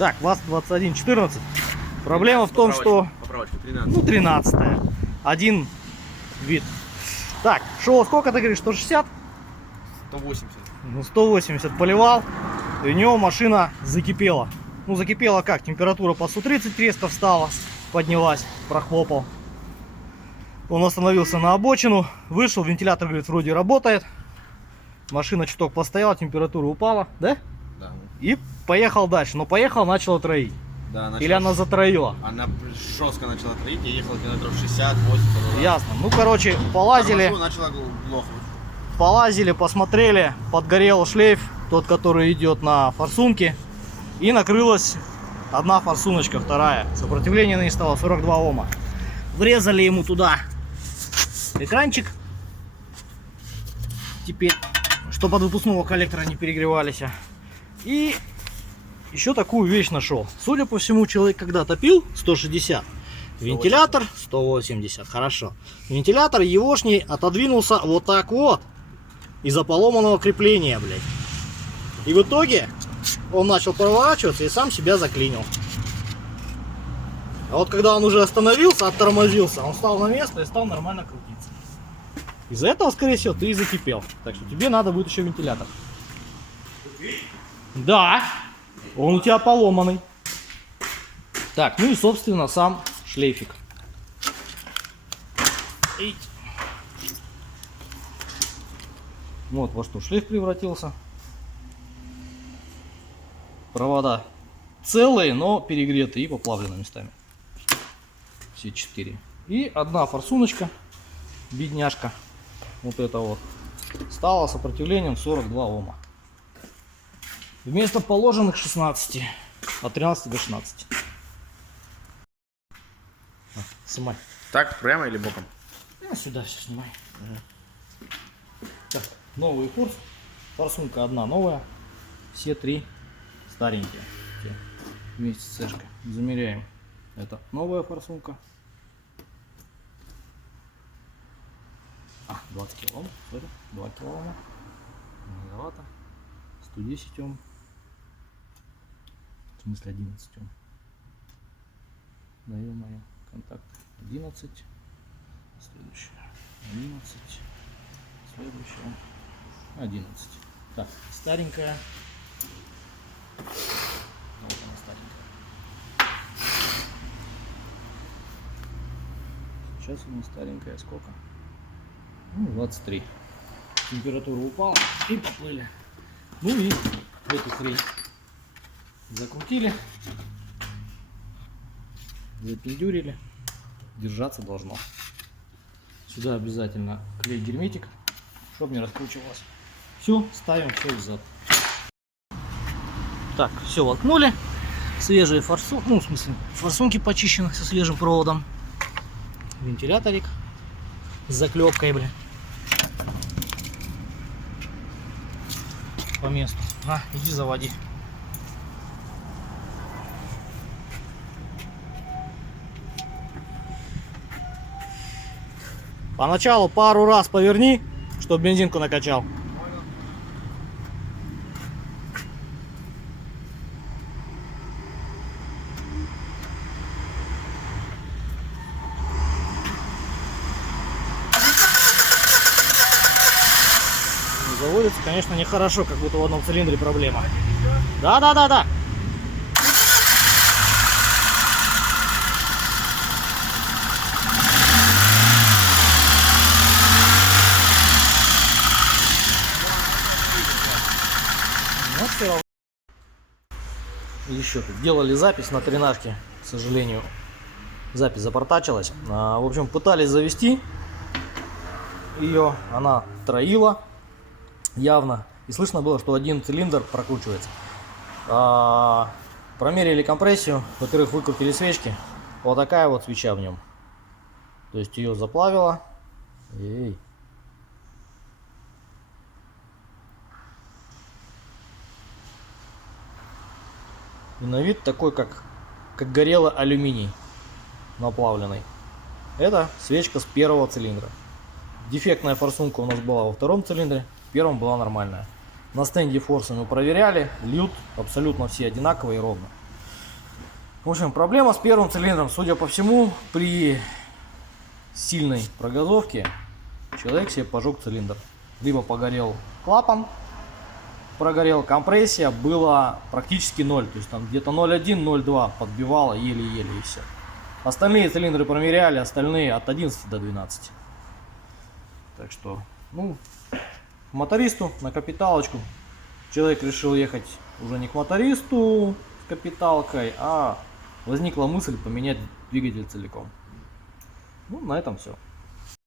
Так, ВАЗ-2114. Проблема в том, что... Поправочка 13. Ну, 13-я. Один вид. Так, шоу сколько ты говоришь? 160? 180. Ну, 180 поливал. И у него машина закипела. Ну, закипела как? Температура по 130 резко встала. Поднялась, прохлопал. Он остановился на обочину. Вышел, вентилятор, говорит, вроде работает. Машина чуток постояла, температура упала, да? Да. И поехал дальше. Но поехал, начала троить. Да, Или она затроила? Она жестко начала троить, я ехал километров 60-80. Ясно. Ну, короче, полазили. Начала глохнуть. Полазили, посмотрели. Подгорел шлейф, тот, который идет на форсунке. И накрылась одна форсуночка, вторая. Сопротивление на ней стало 42 Ома. Врезали ему туда экранчик. Теперь, чтобы от выпускного коллектора не перегревались. И еще такую вещь нашел. Судя по всему, человек когда топил 160, вентилятор 180, хорошо. Вентилятор егошний отодвинулся вот так вот из-за поломанного крепления, блядь. И в итоге он начал проворачиваться и сам себя заклинил. А вот когда он уже остановился, оттормозился, он встал на место и стал нормально крутиться. Из-за этого, скорее всего, ты и закипел. Так что тебе надо будет еще вентилятор. Да, он у тебя поломанный. Так, ну и, собственно, сам шлейфик. Вот во что шлейф превратился. Провода целые, но перегретые и поплавлены местами. Все 4. И одна форсуночка, бедняжка, вот это вот, стала сопротивлением 42 Ома. Вместо положенных 16. От 13 до 16. Снимай. Так, прямо или боком? Сюда все снимай. Так, новый курс. Форсунка одна новая. Все 3 старенькие. Вместе с цешкой. Замеряем. Это новая форсунка. 20 килоом. 2 килоома. Многовато. 110 Ом. В смысле 11 Ом. Да ё-моё. Контакт 11. Следующая 11. Следующая 11. Так, старенькая. Вот она старенькая. Сейчас у нас старенькая сколько? Ну, 23. Температура упала и поплыли. Ну и эту хрень закрутили, запиндюрили. Держаться должно. Сюда обязательно клей герметик, чтобы не раскручивалось. Все, ставим все взад. Так, все воткнули. Свежие форсунки, ну в смысле форсунки почищены со свежим проводом. Вентиляторик с заклепкой, бля. По месту. На, иди заводи. Поначалу пару раз поверни, чтобы бензинку накачал. Заводится, конечно, нехорошо, как будто в одном цилиндре проблема. Да. Но все равно. Еще тут делали запись на тренажке, к сожалению, запись запортачилась. В общем, пытались завести ее, она троила явно, и слышно было, что один цилиндр прокручивается. Промерили компрессию, во-первых, выкрутили свечки, вот такая вот свеча в нем, то есть ее заплавило. И на вид такой, как горело алюминий наплавленный. Это свечка с первого цилиндра. Дефектная форсунка у нас была во втором цилиндре, в первом была нормальная. На стенде форсы мы проверяли, льют абсолютно все одинаково и ровно. В общем, проблема с первым цилиндром, судя по всему, при сильной прогазовке человек себе пожег цилиндр. Либо погорел клапан, прогорел, компрессия была практически 0, то есть там где-то 0,1, 0,2 подбивала еле-еле и все. Остальные цилиндры промеряли, остальные от 11 до 12. Так что, ну, к мотористу на капиталочку. Человек решил ехать уже не к мотористу с капиталкой, а возникла мысль поменять двигатель целиком. Ну, на этом все.